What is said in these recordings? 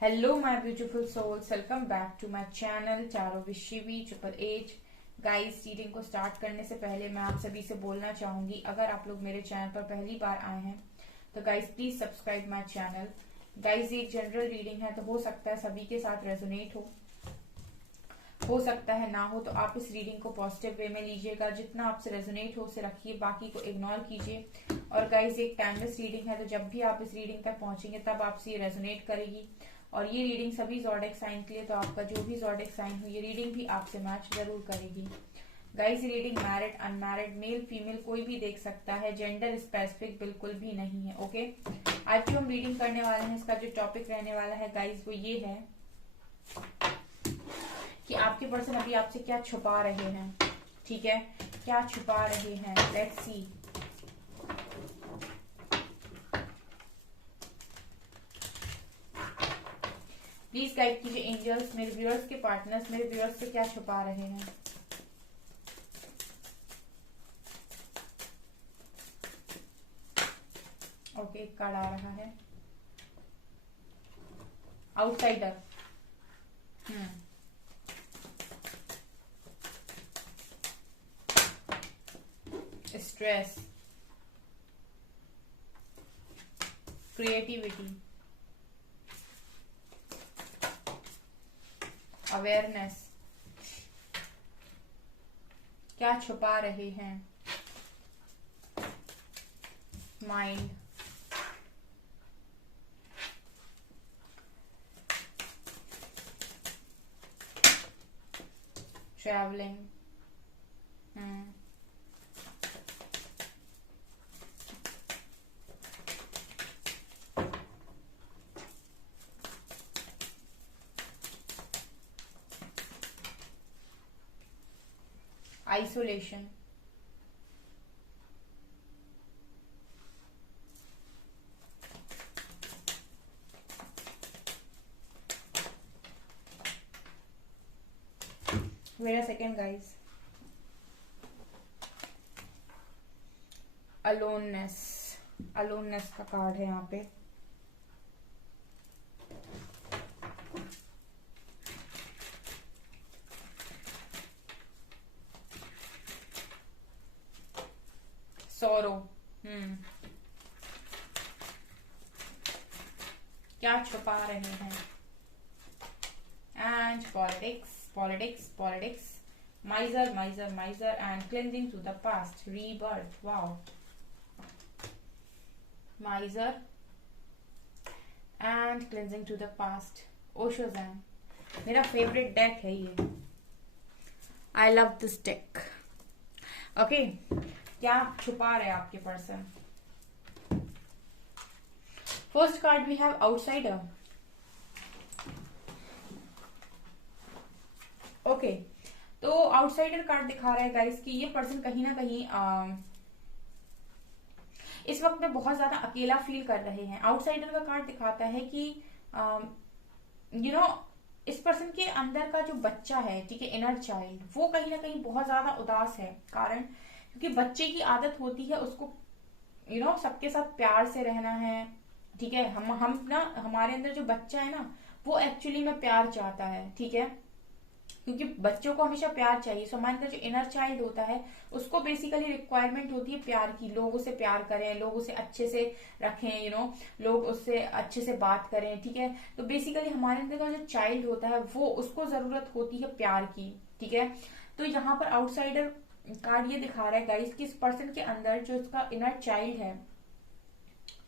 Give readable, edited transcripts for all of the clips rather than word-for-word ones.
Hello, my beautiful souls. Welcome back to my channel चारों विशिवी 888। Guys, reading को start करने से पहले मैं आप सभी से बोलना चाहूंगी, अगर आप लोग मेरे चैनल पर पहली बार आए हैं तो guys please subscribe my channel. Guys, ये एक जनरल रीडिंग है तो हो सकता है सभी के साथ रेजोनेट हो सकता है ना हो, तो आप इस रीडिंग को पॉजिटिव वे में लीजिएगा। जितना आपसे रेजोनेट हो उसे रखिए, बाकी को इग्नोर कीजिए। और गाइस, एक टाइमलेस रीडिंग है तो जब भी आप इस रीडिंग तक पहुंचेंगे तब आपसे ये रेजोनेट करेगी। और ये रीडिंग सभी ज़ोडिएक साइन के लिए, तो आपका जो भी ज़ोडिएक साइन हो ये रीडिंग भी आपसे मैच जरूर करेगी। गाइस, ये reading married unmarried male female कोई भी देख सकता है, जेंडर स्पेसिफिक बिल्कुल भी नहीं है। ओके, आज जो हम रीडिंग करने वाले हैं इसका जो टॉपिक रहने वाला है गाइस वो ये है कि आपके पर्सन अभी आपसे क्या छुपा रहे हैं। ठीक है, क्या छुपा रहे हैं, लेट्स सी। प्लीज गाइड कीजिए एंजल्स, मेरे व्यूअर्स के पार्टनर्स मेरे व्यूअर्स से क्या छुपा रहे हैं। ओके, एक कार्ड आ रहा है आउटसाइडर। स्ट्रेस, क्रिएटिविटी, अवेयरनेस, क्या छुपा रहे हैं, mind, travelling, isolation, wait a second guys, aloneness, aloneness का कार्ड है यहाँ पे। सौरो, क्या छुपा रहे हैं, and politics, politics, politics, miser, miser, miser and cleansing to the past, rebirth. Wow, miser and cleansing to the past, Osho Zen. मेरा favourite deck है ये, I love this deck. Okay, क्या छुपा रहे आपके person. First card we have outsider. Okay, तो outsider card दिखा रहा है गाइस कि ये पर्सन कहीं ना कहीं इस वक्त में बहुत ज्यादा अकेला फील कर रहे हैं। आउटसाइडर का कार्ड दिखाता है कि इस पर्सन के अंदर का जो बच्चा है, ठीक है, इनर चाइल्ड, वो कहीं ना कहीं बहुत ज्यादा उदास है। कारण क्योंकि बच्चे की आदत होती है उसको सबके साथ प्यार से रहना है। ठीक है, हम ना, हमारे अंदर जो बच्चा है ना वो एक्चुअली में प्यार चाहता है। ठीक है, क्योंकि बच्चों को हमेशा प्यार चाहिए। सो हमारे अंदर जो इनर चाइल्ड होता है उसको बेसिकली रिक्वायरमेंट होती है प्यार की। लोग उसे प्यार करें, लोग उसे अच्छे से रखें, लोग उससे अच्छे से बात करें। ठीक है, तो बेसिकली हमारे अंदर का जो चाइल्ड होता है वो उसको जरूरत होती है प्यार की। ठीक है, तो यहाँ पर आउटसाइडर कार्ड ये दिखा रहा है गाइस कि इस पर्सन के अंदर जो इसका इनर चाइल्ड है,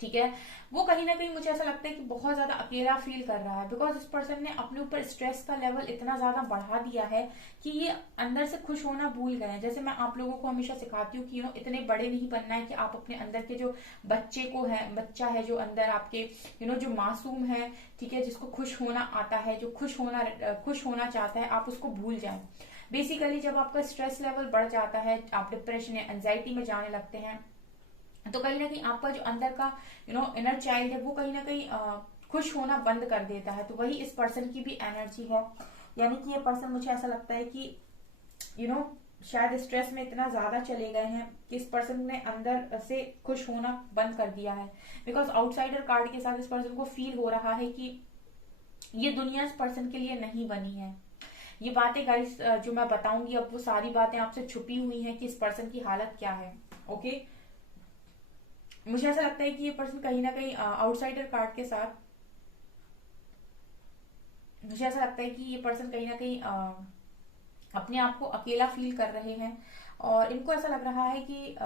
ठीक है, वो कहीं ना कहीं मुझे ऐसा लगता है कि बहुत ज्यादा अकेला फील कर रहा है। बिकॉज इस पर्सन ने अपने ऊपर स्ट्रेस का लेवल इतना ज्यादा बढ़ा दिया है कि ये अंदर से खुश होना भूल गए हैं। जैसे मैं आप लोगों को हमेशा सिखाती हूँ कि इतने बड़े नहीं बनना है कि आप अपने अंदर के जो बच्चा है जो अंदर आपके जो मासूम है, ठीक है, जिसको खुश होना आता है, जो खुश होना चाहता है, आप उसको भूल जाए। बेसिकली जब आपका स्ट्रेस लेवल बढ़ जाता है, आप डिप्रेशन या एंजाइटी में जाने लगते हैं, तो कहीं ना कहीं आपका जो अंदर का इनर चाइल्ड है वो कहीं ना कहीं खुश होना बंद कर देता है। तो वही इस पर्सन की भी एनर्जी है। यानी कि ये पर्सन, मुझे ऐसा लगता है कि शायद स्ट्रेस में इतना ज्यादा चले गए हैं कि इस पर्सन ने अंदर से खुश होना बंद कर दिया है। बिकॉज आउटसाइडर कार्ड के साथ इस पर्सन को फील हो रहा है कि ये दुनिया इस पर्सन के लिए नहीं बनी है। ये बातें गाइस जो मैं बताऊंगी अब, वो सारी बातें आपसे छुपी हुई हैं कि इस पर्सन की हालत क्या है। ओके, मुझे ऐसा लगता है कि ये पर्सन कहीं ना कहीं आउटसाइडर कार्ड के साथ, मुझे ऐसा लगता है कि ये पर्सन कहीं ना कहीं अपने आप को अकेला फील कर रहे हैं, और इनको ऐसा लग रहा है कि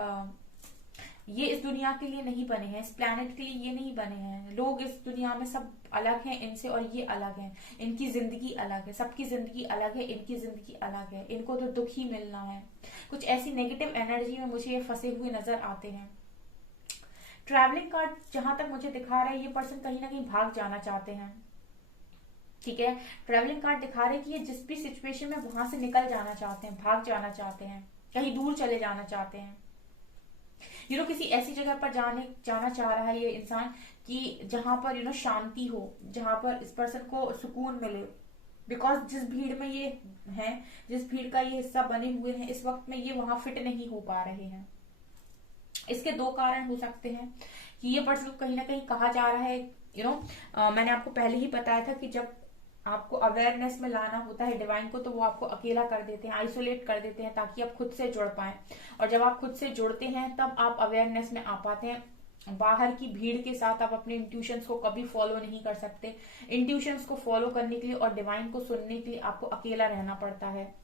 ये इस दुनिया के लिए नहीं बने हैं, इस प्लेनेट के लिए ये नहीं बने हैं। लोग इस दुनिया में सब अलग हैं इनसे, और ये अलग हैं, इनकी जिंदगी अलग है, सबकी जिंदगी अलग है, इनकी जिंदगी अलग है, इनको तो दुख ही मिलना है। कुछ ऐसी नेगेटिव एनर्जी में मुझे ये फंसे हुए नजर आते हैं। ट्रैवलिंग कार्ड जहां तक मुझे दिखा रहा है, ये पर्सन कहीं ना कहीं भाग जाना चाहते हैं। ठीक है, ट्रैवलिंग कार्ड दिखा रहे हैं कि ये जिस भी सिचुएशन में वहां से निकल जाना चाहते हैं, भाग जाना चाहते हैं, कहीं दूर चले जाना चाहते हैं। किसी ऐसी जगह पर जाना चाह रहा है ये इंसान कि जहां पर शांति हो, जहां पर इस पर्सन को सुकून मिले। बिकॉज जिस भीड़ में ये हैं, जिस भीड़ का ये हिस्सा बने हुए हैं, इस वक्त में ये वहां फिट नहीं हो पा रहे हैं। इसके दो कारण हो सकते हैं कि ये पर्सन कहीं ना कहीं कहा जा रहा है, मैंने आपको पहले ही बताया था कि जब आपको अवेयरनेस में लाना होता है डिवाइन को, तो वो आपको अकेला कर देते हैं, आइसोलेट कर देते हैं, ताकि आप खुद से जुड़ पाए। और जब आप खुद से जुड़ते हैं तब आप अवेयरनेस में आ पाते हैं। बाहर की भीड़ के साथ आप अपने इंट्यूशंस को कभी फॉलो नहीं कर सकते। इंट्यूशंस को फॉलो करने के लिए और डिवाइन को सुनने के लिए आपको अकेला रहना पड़ता है।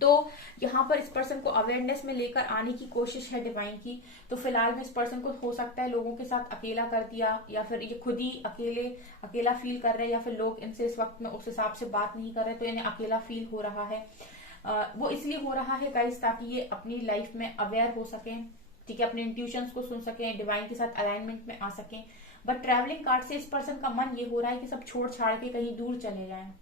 तो यहाँ पर इस पर्सन को अवेयरनेस में लेकर आने की कोशिश है डिवाइन की। तो फिलहाल में इस पर्सन को हो सकता है लोगों के साथ अकेला कर दिया, या फिर ये खुद ही अकेला फील कर रहे हैं, या फिर लोग इनसे इस वक्त में उस हिसाब से बात नहीं कर रहे, तो इन्हें अकेला फील हो रहा है। वो इसलिए हो रहा है गाइस, ताकि ये अपनी लाइफ में अवेयर हो सके, ठीक है, अपने इंट्यूशंस को सुन सके, डिवाइन के साथ अलाइनमेंट में आ सके। बट ट्रैवलिंग कार्ड से इस पर्सन का मन ये हो रहा है कि सब छोड़ छाड़ के कहीं दूर चले जाएं।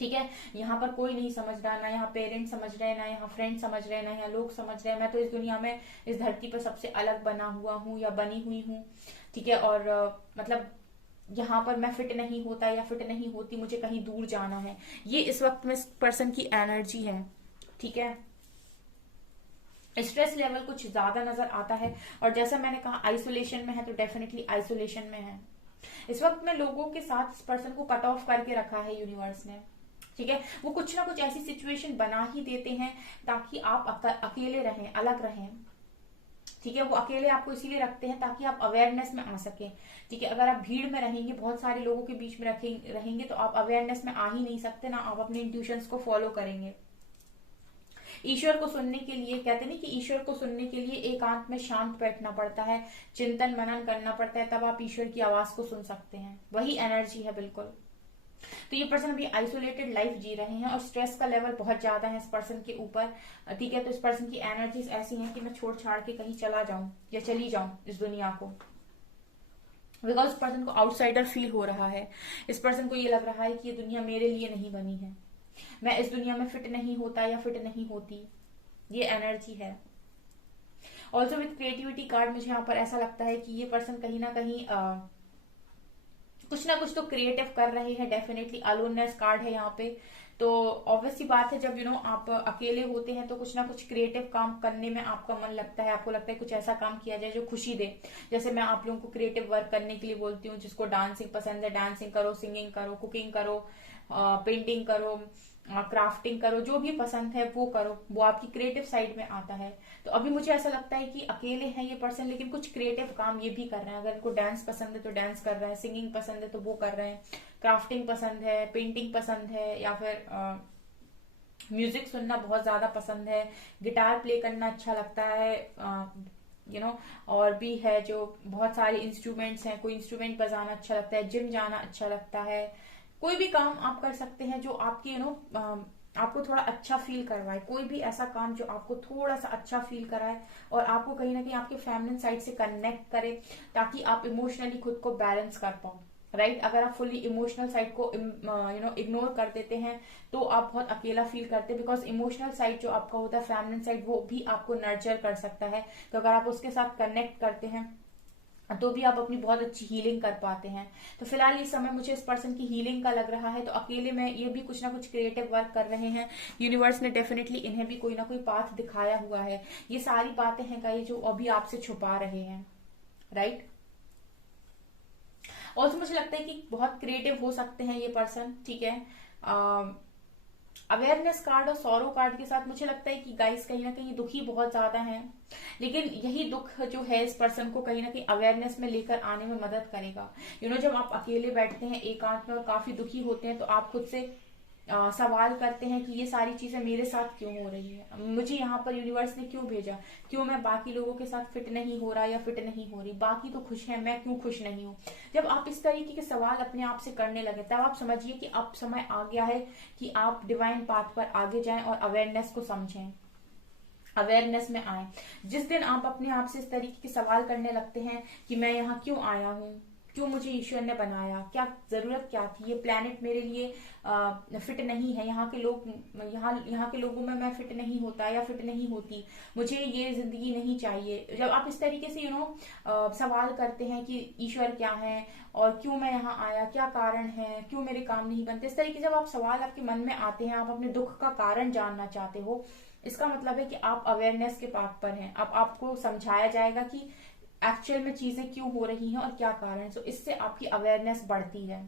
ठीक है, यहाँ पर कोई नहीं समझ रहा, ना यहाँ पेरेंट्स समझ रहे हैं, ना यहाँ फ्रेंड समझ रहे हैं, ना यहाँ लोग समझ रहे हैं। मैं तो इस दुनिया में, इस धरती पर सबसे अलग बना हुआ हूँ या बनी हुई हूँ। ठीक है, और मतलब यहाँ पर मैं फिट नहीं होता या फिट नहीं होती, मुझे कहीं दूर जाना है। ये इस वक्त में इस पर्सन की एनर्जी है। ठीक है, स्ट्रेस लेवल कुछ ज्यादा नजर आता है, और जैसा मैंने कहा आइसोलेशन में है, तो डेफिनेटली आइसोलेशन में है। इस वक्त में लोगों के साथ इस पर्सन को कट ऑफ करके रखा है यूनिवर्स ने। ठीक है, वो कुछ ना कुछ ऐसी सिचुएशन बना ही देते हैं ताकि आप अकेले रहें, अलग रहें। ठीक है, वो अकेले आपको इसीलिए रखते हैं ताकि आप अवेयरनेस में आ सके। ठीक है, अगर आप भीड़ में रहेंगे, बहुत सारे लोगों के बीच में रहेंगे, तो आप अवेयरनेस में आ ही नहीं सकते, ना आप अपने इंट्यूशंस को फॉलो करेंगे। ईश्वर को सुनने के लिए, कहते नहीं कि ईश्वर को सुनने के लिए एकांत में शांत बैठना पड़ता है, चिंतन मनन करना पड़ता है, तब आप ईश्वर की आवाज को सुन सकते हैं। वही एनर्जी है बिल्कुल। तो ये पर्सन अभी आइसोलेटेड लाइफ जी रहे हैं, और स्ट्रेस का लेवल बहुत ज्यादा है इस पर्सन के ऊपर। ठीक है, तो इस पर्सन की एनर्जीज ऐसी हैं कि मैं छोड़ छाड़ के कहीं चला जाऊं या चली जाऊं इस दुनिया को। बिकॉज इस पर्सन को आउटसाइडर फील हो रहा है। इस पर्सन को ये लग रहा है कि ये दुनिया मेरे लिए नहीं बनी है, मैं इस दुनिया में फिट नहीं होता या फिट नहीं होती। ये एनर्जी है। ऑल्सो विथ क्रिएटिविटी कार्ड मुझे यहाँ पर ऐसा लगता है कि ये पर्सन कहीं ना कहीं कुछ ना कुछ तो क्रिएटिव कर रहे हैं। डेफिनेटली अलोननेस कार्ड है यहाँ पे, तो ऑब्वियस सी बात है, जब आप अकेले होते हैं तो कुछ ना कुछ क्रिएटिव काम करने में आपका मन लगता है। आपको लगता है कुछ ऐसा काम किया जाए जो खुशी दे। जैसे मैं आप लोगों को क्रिएटिव वर्क करने के लिए बोलती हूँ, जिसको डांसिंग पसंद है डांसिंग करो, सिंगिंग करो, कुकिंग करो, पेंटिंग करो, क्राफ्टिंग करो, जो भी पसंद है वो करो, वो आपकी क्रिएटिव साइड में आता है। तो अभी मुझे ऐसा लगता है कि अकेले हैं ये पर्सन, लेकिन कुछ क्रिएटिव काम ये भी कर रहे हैं। अगर इनको डांस पसंद है तो डांस कर रहे हैं, सिंगिंग पसंद है तो वो कर रहे हैं, क्राफ्टिंग पसंद है, पेंटिंग पसंद है, या फिर म्यूजिक सुनना बहुत ज्यादा पसंद है, गिटार प्ले करना अच्छा लगता है, और भी है जो बहुत सारे इंस्ट्रूमेंट्स हैं, कोई इंस्ट्रूमेंट बजाना अच्छा लगता है, जिम जाना अच्छा लगता है। कोई भी काम आप कर सकते हैं जो आपकी आपको थोड़ा अच्छा फील करवाए। कोई भी ऐसा काम जो आपको थोड़ा सा अच्छा फील कराए और आपको कहीं ना कहीं आपके फैमिली साइड से कनेक्ट करे, ताकि आप इमोशनली खुद को बैलेंस कर पाओ। राइट, अगर आप फुली इमोशनल साइड को इग्नोर कर देते हैं तो आप बहुत अकेला फील करते हैं। बिकॉज इमोशनल साइड जो आपका होता है, फैमिली साइड, वो भी आपको नर्चर कर सकता है। तो अगर आप उसके साथ कनेक्ट करते हैं तो भी आप अपनी बहुत अच्छी हीलिंग कर पाते हैं। तो फिलहाल इस समय मुझे इस पर्सन की हीलिंग का लग रहा है। तो अकेले में ये भी कुछ ना कुछ क्रिएटिव वर्क कर रहे हैं। यूनिवर्स ने डेफिनेटली इन्हें भी कोई ना कोई पाथ दिखाया हुआ है। ये सारी बातें हैं गाइस जो अभी आपसे छुपा रहे हैं। राइट, ऑल्सो मुझे लगता है कि बहुत क्रिएटिव हो सकते हैं ये पर्सन, ठीक है। अवेयरनेस कार्ड और सौरो कार्ड के साथ मुझे लगता है कि गाइस कहीं ना कहीं दुखी बहुत ज्यादा हैं, लेकिन यही दुख जो है इस पर्सन को कहीं ना कहीं अवेयरनेस में लेकर आने में मदद करेगा। जब आप अकेले बैठते हैं एकांत में और काफी दुखी होते हैं, तो आप खुद से सवाल करते हैं कि ये सारी चीजें मेरे साथ क्यों हो रही है, मुझे यहाँ पर यूनिवर्स ने क्यों भेजा, क्यों मैं बाकी लोगों के साथ फिट नहीं हो रहा या फिट नहीं हो रही, बाकी तो खुश हैं, मैं क्यों खुश नहीं हूँ। जब आप इस तरीके के सवाल अपने आप से करने लगे, तब आप समझिए कि अब समय आ गया है कि आप डिवाइन पाथ पर आगे जाएं और अवेयरनेस को समझें, अवेयरनेस में आए। जिस दिन आप अपने आप से इस तरीके के सवाल करने लगते हैं कि मैं यहाँ क्यों आया हूँ, क्यों मुझे ईश्वर ने बनाया, क्या जरूरत क्या थी, ये प्लेनेट मेरे लिए फिट नहीं है, यहाँ के लोग, यहाँ के लोगों में मैं फिट नहीं होता या फिट नहीं होती, मुझे ये जिंदगी नहीं चाहिए। जब आप इस तरीके से सवाल करते हैं कि ईश्वर क्या है और क्यों मैं यहाँ आया, क्या कारण है, क्यों मेरे काम नहीं बनते, इस तरीके जब आप सवाल आपके मन में आते हैं, आप अपने दुख का कारण जानना चाहते हो, इसका मतलब है कि आप अवेयरनेस के पाथ पर हैं। अब आपको समझाया जाएगा कि एक्चुअल में चीजें क्यों हो रही हैं और क्या कारण, सो इससे आपकी अवेयरनेस बढ़ती है,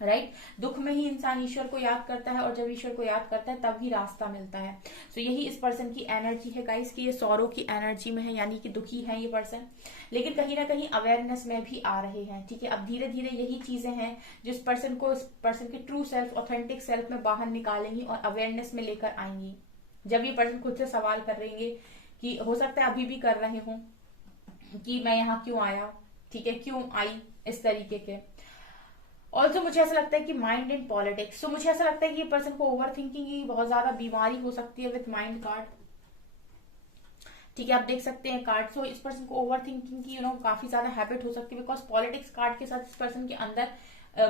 राइट। दुख में ही इंसान ईश्वर को याद करता है, और जब ईश्वर को याद करता है तब ही रास्ता मिलता है। सो यही इस पर्सन की एनर्जी है गाइस, कि ये सौरों की एनर्जी में है, यानी कि दुखी है ये पर्सन, लेकिन कहीं ना कहीं अवेयरनेस में भी आ रहे हैं, ठीक है। अब धीरे धीरे यही चीजें हैं जो इस पर्सन के ट्रू सेल्फ, ऑथेंटिक सेल्फ में बाहर निकालेंगी और अवेयरनेस में लेकर आएंगी। जब ये पर्सन खुद से सवाल करेंगे, कि हो सकता है अभी भी कर रहे हो कि मैं यहाँ क्यों आया, ठीक है, क्यों आई, इस तरीके के। ऑल्सो मुझे ऐसा लगता है कि माइंड इन पॉलिटिक्स, तो मुझे ऐसा लगता है कि ये पर्सन को ओवर थिंकिंग की बहुत ज्यादा बीमारी हो सकती है विथ माइंड कार्ड, ठीक है। आप देख सकते हैं कार्ड, सो इस पर्सन को ओवर थिंकिंग की काफी ज्यादा हैबिट हो सकती है, बिकॉज पॉलिटिक्स कार्ड के साथ इस पर्सन के अंदर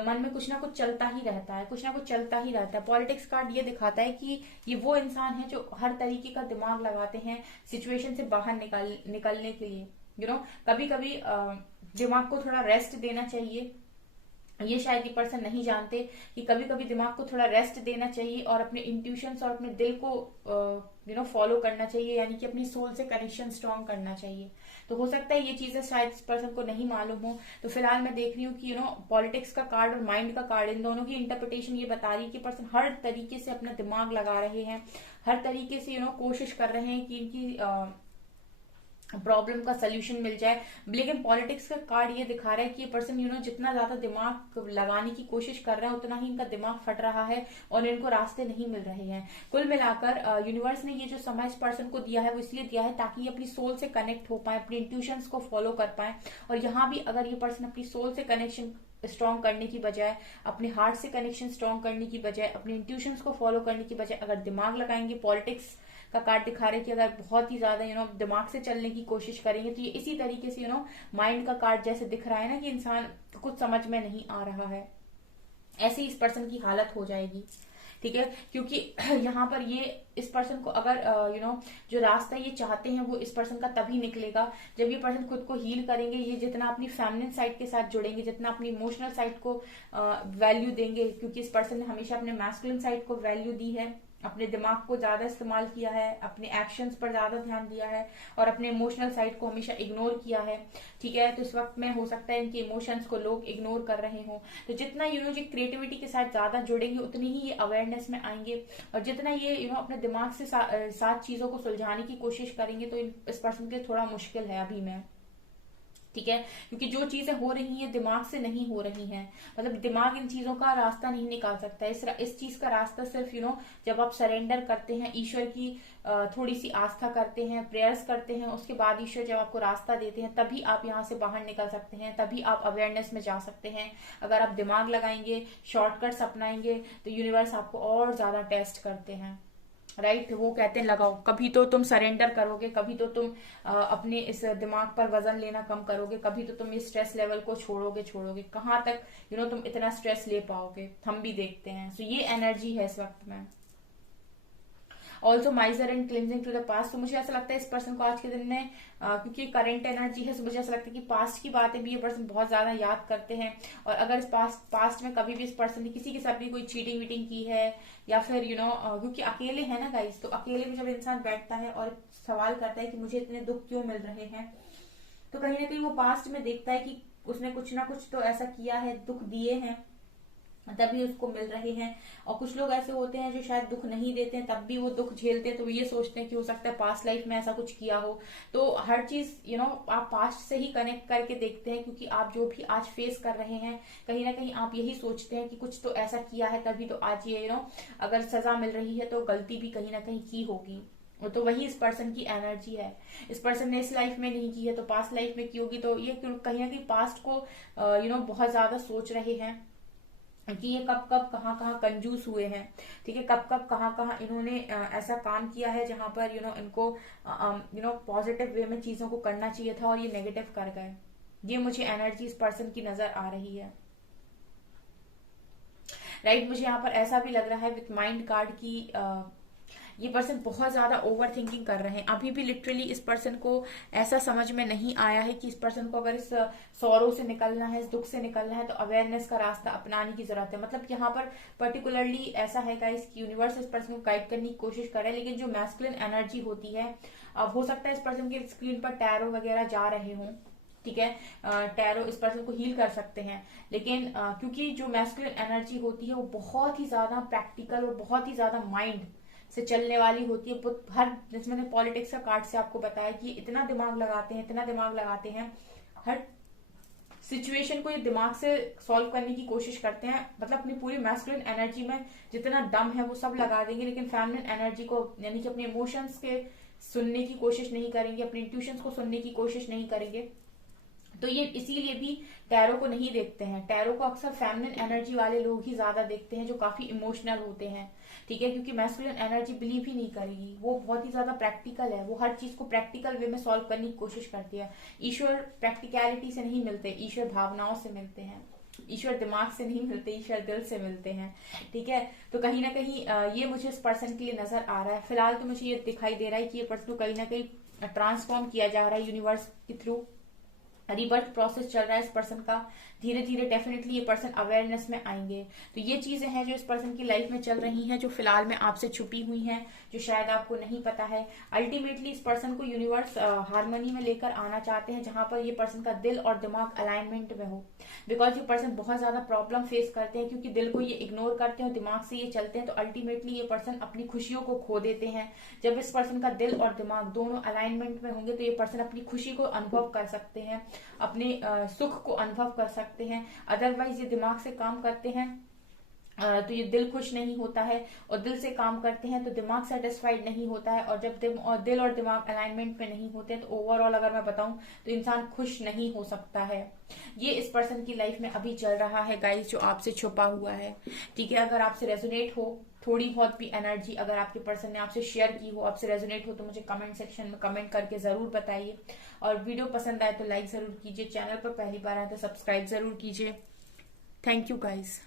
मन में कुछ ना कुछ चलता ही रहता है, कुछ ना कुछ चलता ही रहता है। पॉलिटिक्स कार्ड ये दिखाता है कि ये वो इंसान है जो हर तरीके का दिमाग लगाते हैं सिचुएशन से बाहर निकलने के लिए। कभी कभी दिमाग को थोड़ा रेस्ट देना चाहिए। ये शायद ये पर्सन नहीं जानते कि कभी कभी दिमाग को थोड़ा रेस्ट देना चाहिए और अपने इंट्यूशंस और अपने दिल को फॉलो करना चाहिए, यानी कि अपनी सोल से कनेक्शन स्ट्रॉन्ग करना चाहिए। तो हो सकता है ये चीजें शायद इस पर्सन को नहीं मालूम हो। तो फिलहाल मैं देख रही हूँ कि पॉलिटिक्स का कार्ड और माइंड का कार्ड, इन दोनों की इंटरप्रिटेशन ये बता रही है कि पर्सन हर तरीके से अपना दिमाग लगा रहे हैं, हर तरीके से कोशिश कर रहे हैं कि इनकी प्रॉब्लम का सोल्यूशन मिल जाए। लेकिन पॉलिटिक्स का कार्ड ये दिखा रहा है कि ये पर्सन जितना ज्यादा दिमाग लगाने की कोशिश कर रहा है, उतना ही इनका दिमाग फट रहा है और इनको रास्ते नहीं मिल रहे हैं। कुल मिलाकर यूनिवर्स ने ये जो समय इस पर्सन को दिया है वो इसलिए दिया है ताकि ये अपनी सोल से कनेक्ट हो पाए, अपनी इंट्यूशंस को फॉलो कर पाए। और यहाँ भी अगर ये पर्सन अपनी सोल से कनेक्शन स्ट्रॉन्ग करने की बजाय, अपने हार्ट से कनेक्शन स्ट्रॉन्ग करने की बजाय, अपने इंट्यूशंस को फॉलो करने की बजाय अगर दिमाग लगाएंगे, पॉलिटिक्स का कार्ड दिखा रहे कि अगर बहुत ही ज्यादा दिमाग से चलने की कोशिश करेंगे, तो ये इसी तरीके से माइंड का कार्ड जैसे दिख रहा है ना कि इंसान कुछ समझ में नहीं आ रहा है, ऐसे ही इस पर्सन की हालत हो जाएगी, ठीक है। क्योंकि यहाँ पर ये इस पर्सन को अगर जो रास्ता ये चाहते हैं वो इस पर्सन का तभी निकलेगा जब ये पर्सन खुद को हील करेंगे। ये जितना अपनी फेमिनिन साइड के साथ जुड़ेंगे, जितना अपनी इमोशनल साइड को वैल्यू देंगे, क्योंकि इस पर्सन ने हमेशा अपने मैस्कुलिन साइड को वैल्यू दी है, अपने दिमाग को ज्यादा इस्तेमाल किया है, अपने एक्शंस पर ज्यादा ध्यान दिया है और अपने इमोशनल साइड को हमेशा इग्नोर किया है, ठीक है। तो इस वक्त में हो सकता है इनके इमोशंस को लोग इग्नोर कर रहे हो। तो जितना जो क्रिएटिविटी के साथ ज्यादा जुड़ेंगे उतनी ही ये अवेयरनेस में आएंगे, और जितना ये अपने दिमाग से साथ चीजों को सुलझाने की कोशिश करेंगे, तो इस पर्सन के लिए थोड़ा मुश्किल है अभी में, ठीक है। क्योंकि जो चीजें हो रही हैं दिमाग से नहीं हो रही हैं, मतलब दिमाग इन चीजों का रास्ता नहीं निकाल सकता। इस चीज का रास्ता सिर्फ जब आप सरेंडर करते हैं, ईश्वर की थोड़ी सी आस्था करते हैं, प्रेयर्स करते हैं, उसके बाद ईश्वर जब आपको रास्ता देते हैं तभी आप यहाँ से बाहर निकल सकते हैं, तभी आप अवेयरनेस में जा सकते हैं। अगर आप दिमाग लगाएंगे, शॉर्टकट्स अपनाएंगे, तो यूनिवर्स आपको और ज्यादा टेस्ट करते हैं, राइट। वो कहते हैं लगाओ, कभी तो तुम सरेंडर करोगे, कभी तो तुम अपने इस दिमाग पर वजन लेना कम करोगे, कभी तो तुम इस स्ट्रेस लेवल को छोड़ोगे कहाँ तक तुम इतना स्ट्रेस ले पाओगे, हम भी देखते हैं। सो ये एनर्जी है इस वक्त में। Also miser and clinging to the past, तो मुझे ऐसा लगता है इस पर्सन को आज के दिन में क्योंकि करंट एनर्जी है, तो मुझे ऐसा लगता है कि पास्ट की बातें भी ये पर्सन बहुत ज्यादा याद करते हैं। और अगर इस पास्ट में कभी भी इस पर्सन ने किसी के साथ भी कोई चीटिंग वीटिंग की है, या फिर क्योंकि अकेले है ना गाइस, तो अकेले में जब इंसान बैठता है और सवाल करता है कि मुझे इतने दुख क्यों मिल रहे हैं, तो कहीं ना कहीं वो पास्ट में देखता है कि उसने कुछ ना कुछ तो ऐसा किया है, दुख दिए हैं, तभी उसको मिल रहे हैं। और कुछ लोग ऐसे होते हैं जो शायद दुख नहीं देते हैं, तब भी वो दुख झेलते हैं, तो वो ये सोचते हैं कि हो सकता है पास्ट लाइफ में ऐसा कुछ किया हो। तो हर चीज आप पास्ट से ही कनेक्ट करके देखते हैं, क्योंकि आप जो भी आज फेस कर रहे हैं, कहीं ना कहीं आप यही सोचते हैं कि कुछ तो ऐसा किया है, तभी तो आज ये अगर सजा मिल रही है तो गलती भी कहीं ना कहीं की होगी। तो वही इस पर्सन की एनर्जी है। इस पर्सन ने इस लाइफ में नहीं की है तो पास्ट लाइफ में की होगी। तो ये कहीं ना कहीं पास्ट को बहुत ज्यादा सोच रहे हैं कि ये कब कब कहाँ कहाँ कंजूस हुए हैं, ठीक है, कब कब कहाँ कहाँ इन्होंने ऐसा काम किया है जहां पर इनको पॉजिटिव वे में चीजों को करना चाहिए था और ये नेगेटिव कर गए। ये मुझे एनर्जी इस पर्सन की नजर आ रही है। राइट, मुझे यहाँ पर ऐसा भी लग रहा है विथ माइंड कार्ड की ये पर्सन बहुत ज्यादा ओवर थिंकिंग कर रहे हैं। अभी भी लिटरली इस पर्सन को ऐसा समझ में नहीं आया है कि इस पर्सन को अगर इस सौरों से निकलना है, इस दुख से निकलना है, तो अवेयरनेस का रास्ता अपनाने की जरूरत है। मतलब यहाँ पर पर्टिकुलरली ऐसा है गाइस कि यूनिवर्स इस पर्सन को गाइड करने की कोशिश कर रहा है, लेकिन जो मैस्कुलिन एनर्जी होती है, अब हो सकता है इस पर्सन के स्क्रीन पर टैरो वगैरह जा रहे हों, ठीक है, टैरो इस पर्सन को हील कर सकते हैं, लेकिन क्योंकि जो मैस्कुलिन एनर्जी होती है वो बहुत ही ज्यादा प्रैक्टिकल और बहुत ही ज्यादा माइंड से चलने वाली होती है। हर, जिसमें मैंने पॉलिटिक्स का कार्ड से आपको बताया कि ये इतना दिमाग लगाते हैं, इतना दिमाग लगाते हैं, हर सिचुएशन को ये दिमाग से सॉल्व करने की कोशिश करते हैं। मतलब अपनी पूरी मैस्कुलिन एनर्जी में जितना दम है वो सब लगा देंगे, लेकिन फेमिनिन एनर्जी को, यानी कि अपने इमोशंस के सुनने की कोशिश नहीं करेंगे, अपने इंट्यूशंस को सुनने की कोशिश नहीं करेंगे। तो ये इसीलिए भी टैरो को नहीं देखते हैं। टैरो को अक्सर फेमिनिन एनर्जी वाले लोग ही ज्यादा देखते हैं, जो काफी इमोशनल होते हैं, ठीक है, क्योंकि मैस्कुलिन एनर्जी बिलीव ही नहीं करेगी, वो बहुत ही ज्यादा प्रैक्टिकल है, वो हर चीज को प्रैक्टिकल वे में सॉल्व करने की कोशिश करती है। ईश्वर प्रैक्टिकलिटी से नहीं मिलते, ईश्वर भावनाओं से मिलते हैं, ईश्वर दिमाग से नहीं मिलते, ईश्वर दिल से मिलते हैं, ठीक है। तो कहीं ना कहीं ये मुझे इस पर्सन के लिए नजर आ रहा है। फिलहाल तो मुझे ये दिखाई दे रहा है कि ये पर्सन को कहीं ना कहीं ट्रांसफॉर्म किया जा रहा है यूनिवर्स के थ्रू। रिबर्थ प्रोसेस चल रहा है इस पर्सन का। धीरे धीरे डेफिनेटली ये पर्सन अवेयरनेस में आएंगे। तो ये चीजें हैं जो इस पर्सन की लाइफ में चल रही हैं, जो फिलहाल में आपसे छुपी हुई हैं, जो शायद आपको नहीं पता है। अल्टीमेटली इस पर्सन को यूनिवर्स हार्मनी में लेकर आना चाहते हैं, जहां पर ये पर्सन का दिल और दिमाग अलाइनमेंट में हो। बिकॉज ये पर्सन बहुत ज्यादा प्रॉब्लम फेस करते हैं, क्योंकि दिल को ये इग्नोर करते हैं और दिमाग से ये चलते हैं, तो अल्टीमेटली ये पर्सन अपनी खुशियों को खो देते हैं। जब इस पर्सन का दिल और दिमाग दोनों अलाइनमेंट में होंगे, तो ये पर्सन अपनी खुशी को अनुभव कर सकते हैं, अपने सुख को अनुभव कर सकते हैं। अदरवाइज ये दिमाग से काम करते हैं तो ये दिल खुश नहीं होता है, और दिल से काम करते हैं तो दिमाग सेटिस्फाइड नहीं होता है। और जब दिल और दिमाग अलाइनमेंट में नहीं होते तो ओवरऑल अगर मैं बताऊं तो इंसान खुश नहीं हो सकता है। ये इस पर्सन की लाइफ में अभी चल रहा है गाइस, जो आपसे छुपा हुआ है, ठीक है। अगर आपसे रेजोनेट हो थोड़ी बहुत भी एनर्जी, अगर आपके पर्सन ने आपसे शेयर की हो, आपसे रेजोनेट हो, तो मुझे कमेंट सेक्शन में कमेंट करके जरूर बताइए। और वीडियो पसंद आए तो लाइक जरूर कीजिए, चैनल पर पहली बार आए तो सब्सक्राइब जरूर कीजिए। Thank you guys.